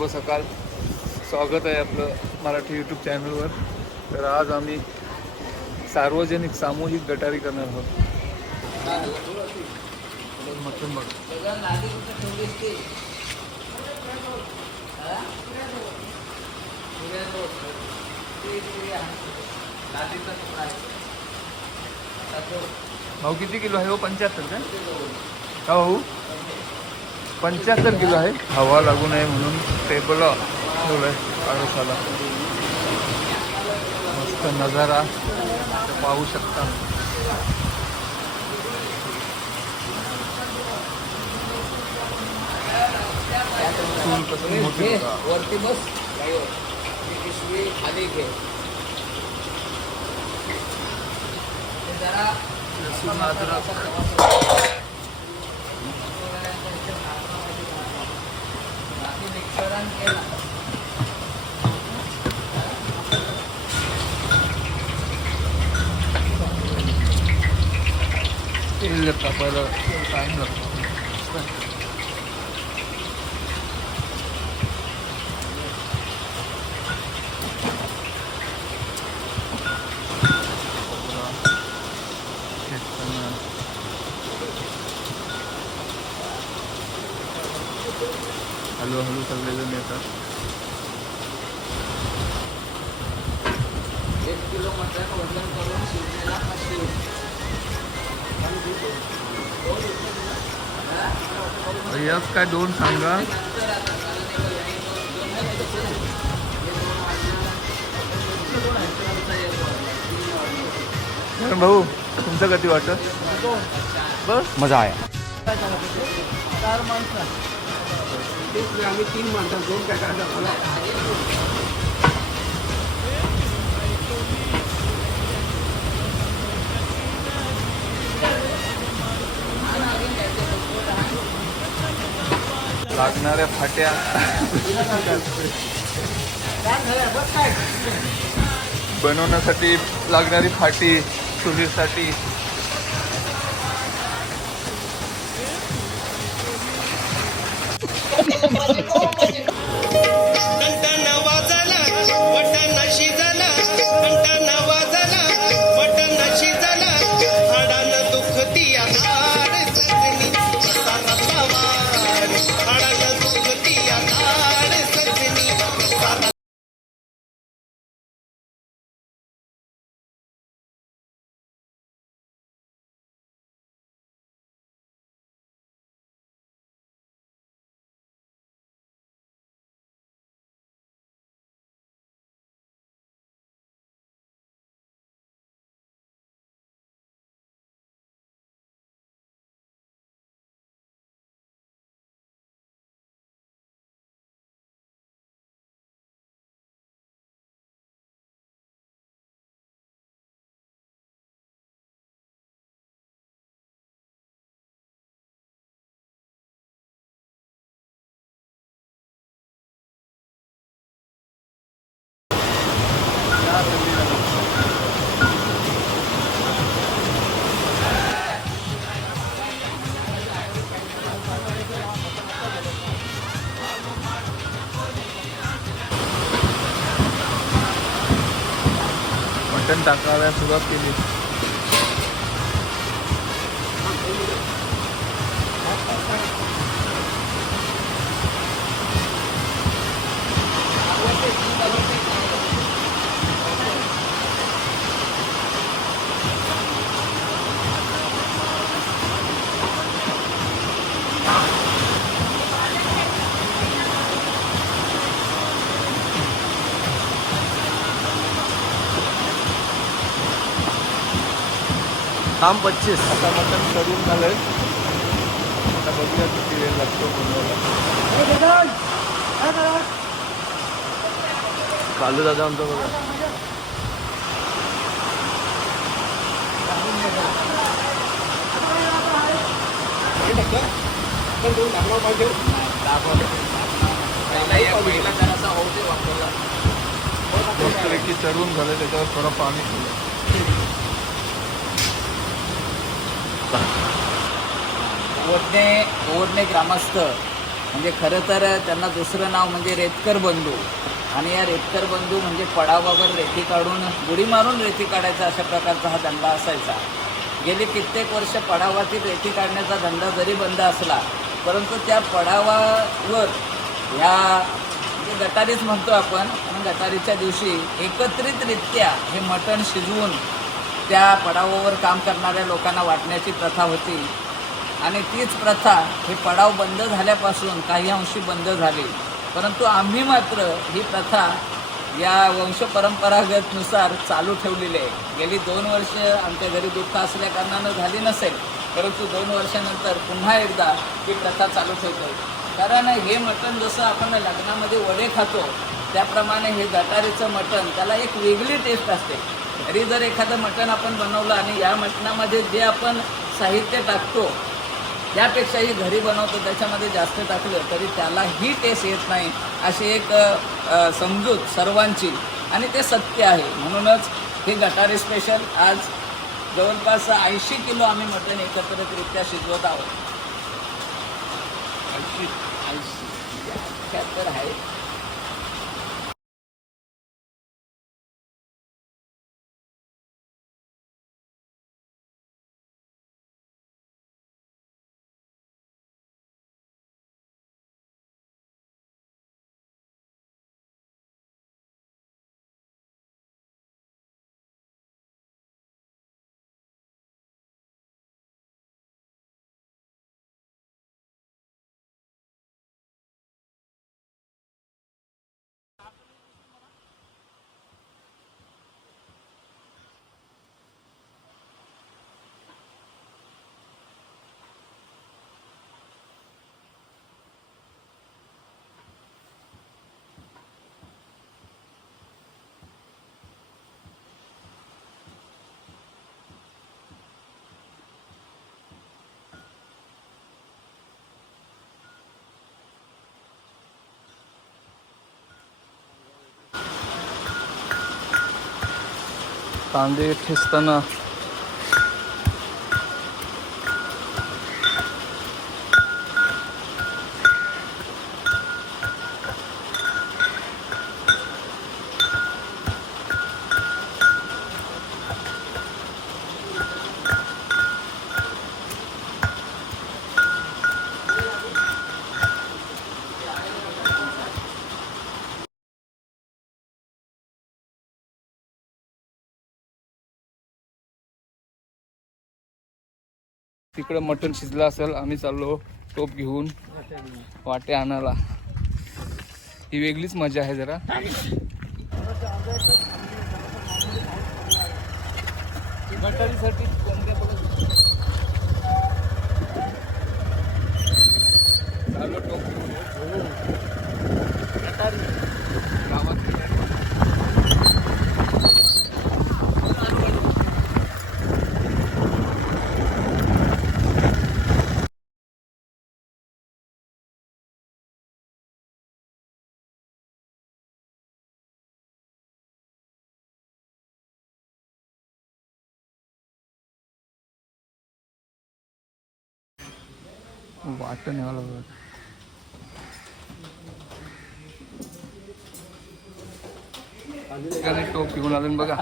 शुभ सकाळ. स्वागत आहे आपलं मराठी यूट्यूब चॅनलवर तर आज आम्ही सार्वजनिक सामूहिक गटारी करणार आहोत. मटण बघ भाऊ किती किलो आहे? हो पंच्याहत्तर का? का भाऊ पंच्याहत्तर किलो आहे. हवा लागू नये म्हणून टेबल आडोशाला मस्त नजारा. पाहू शकता. वरती बस. पिशवी खाली घे जरा seorang elak. Ini apa lo? Lah. एक काय दोन सांगा. भाऊ तुमचं कधी वाटत? बस. मजा आहे. आम्ही तीन माणसं दोन काय लागणाऱ्या फाट्या. बनवण्यासाठी लागणारी फाटी चुलीसाठी. मटण सुरुवात केली. काम पच्चीस. आता मटण करून झालंय. आता बघूया किती वेळ लागतो बनवायला कालू दादा आमचा बघा. मस्तपैकी चढवून झालं त्याच्यावर थोडं पाणी ओढणे ओढणे ग्रामस्थ. म्हणजे खरं तर त्यांना दुसरं नाव म्हणजे रेतकर बंधू. आणि या रेतकर बंधू म्हणजे पडावावर रेती काढून बुडी मारून रेती काढायचा अशा प्रकारचा हा धंदा असायचा. गेली कित्येक वर्ष पडावातील रेती काढण्याचा धंदा जरी बंद असला परंतु त्या पडावावर ह्या म्हणजे गटारीच म्हणतो आपण आणि गटारीच्या दिवशी एकत्रितरित्या हे मटण शिजवून त्या पडावावर काम करणाऱ्या लोकांना वाटण्याची प्रथा होती. आणि तीच प्रथा हे पडाव बंद झाल्यापासून काही अंशी बंद झाली. परंतु आम्ही मात्र ही प्रथा या वंशपरंपरागतनुसार चालू ठेवलेली आहे. गेली दोन वर्ष आमच्या घरी दुःख असल्या कारणानं झाली नसेल परंतु दोन वर्षानंतर पुन्हा एकदा ही प्रथा चालू ठेवतो कारण हे मटण जसं आपण लग्नामध्ये वडे खातो त्याप्रमाणे हे गटारीचं मटण त्याला एक वेगळी टेस्ट असते. तरी जर एखादं मटण आपण बनवलं आणि या मटणामध्ये जे आपण साहित्य टाकतो त्यापेक्षाही घरी बनवतो त्याच्यामध्ये जास्त टाकलं तरी त्यालाही टेस्ट येत नाही अशी एक समजूत सर्वांची. आणि ते सत्य आहे. म्हणूनच हे गटारी स्पेशल आज जवळपास ऐंशी किलो आम्ही मटण एकत्रितरित्या शिजवत आहोत. ऐंशी ऐंशी. तर आहे. कांदे ठेचताना तिकडं मटण शिजलं असेल आम्ही चाललो टोप घेऊन वाटे आणायला. ही वेगळीच मजा आहे जरा. गटारीसाठी वाट न्यावं लागत टोप घेऊन आलो ना बघा.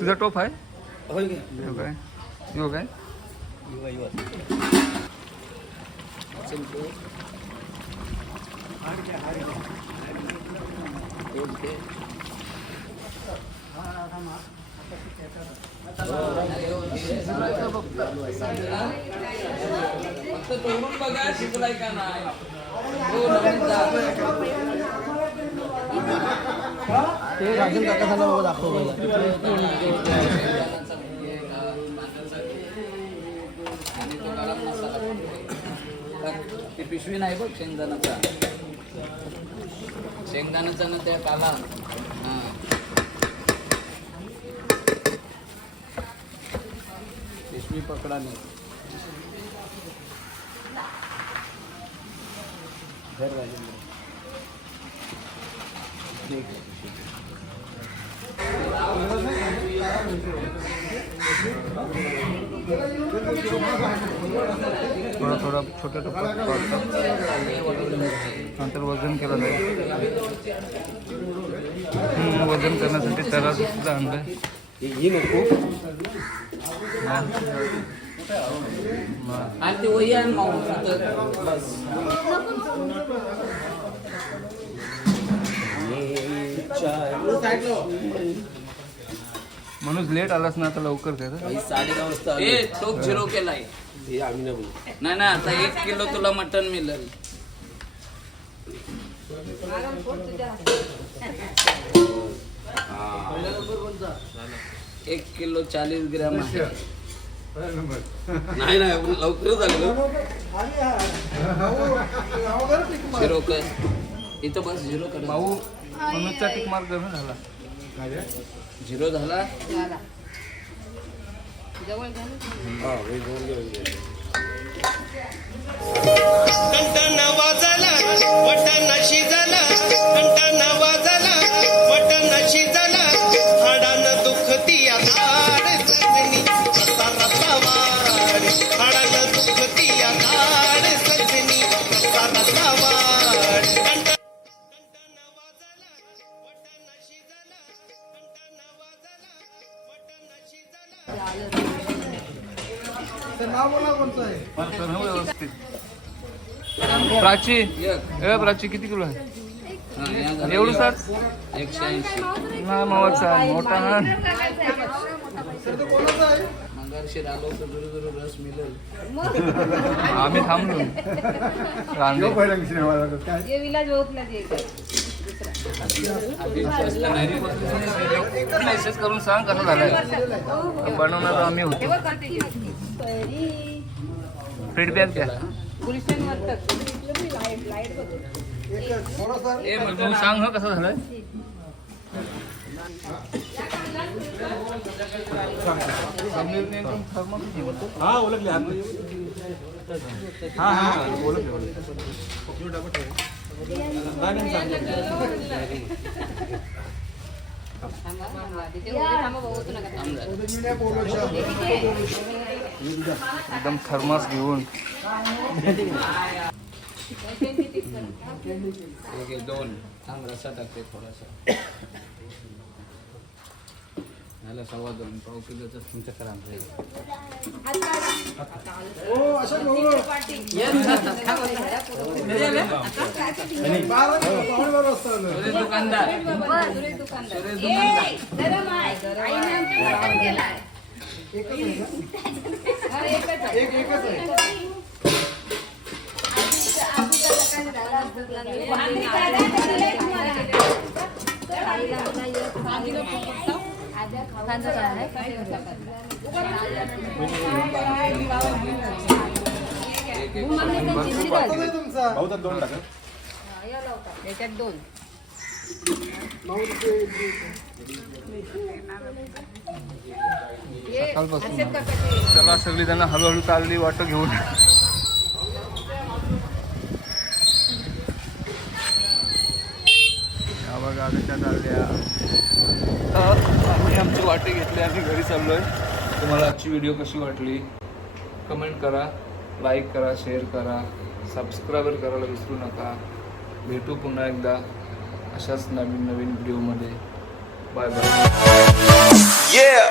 तुझा टोप आहे? यो काय? यो काय? फक्त तोडून बघा शिकलाय का नाही हो, नवीन जा. आणि तो गरम मसाला ती पिशवी नाही बघ शेंगदाण्याचा शेंगदाण्याचा ना त्या काला हा पकडा नाही. घर राजेंद्र ठीक थोडा थोडा छोट्या टप्प्यात नंतर वजन केलं जाईल वजन करण्यासाठी त्याला सुद्धा आणलं आणि ते वही माऊ बस। माणूस लेट आलास ना आता लवकर कर वाजता ए तो झिरो केलाय नाही ना आता एक किलो तुला मटन मिळेल. एक किलो चाळीस ग्रॅम आहे. नाही नाही लवकर झालं झिरो कर इथं बस झिरो कर. भाऊ मनोजचा टिक मार्क कमी झाला. झिरो झाला? कंटन वाजला वटन शिजला प्राची. एक ए प्राची किती किलो आहे? हा. एवढं सर? एकशे ऐंशी. मोठा हा. मंगारशीर आलो तर दुरू दुरू रस मिळेल. आम्ही थांबलो. ये विलाज होत नाही मेसेज करून सांग कसं झालंय. बनवणार आम्ही होतो. फीडबॅक द्या. गुलशन वर्तक. लाइट तू सांग हं. झालंय समीरने एकदम थर्मस घेऊन. दोन. थांब रसा टाकते थोडासा. झालं सव्वा दोन. पाव किलोचं तुमच्या करा सुरेश दुकानदार दोन चला सगळी जण हळूहळू चालली वाट घेऊन. बघा कशा चालल्या. तर आम्ही आमची वाटे घेतली आणि घरी चाललोय. तुम्हाला आजची व्हिडिओ कशी वाटली? कमेंट करा लाईक करा शेअर करा. सबस्क्राईबर करायला विसरू नका. भेटू पुन्हा एकदा अशाच नवीन नवीन व्हिडिओमध्ये बाय बाय Yeah.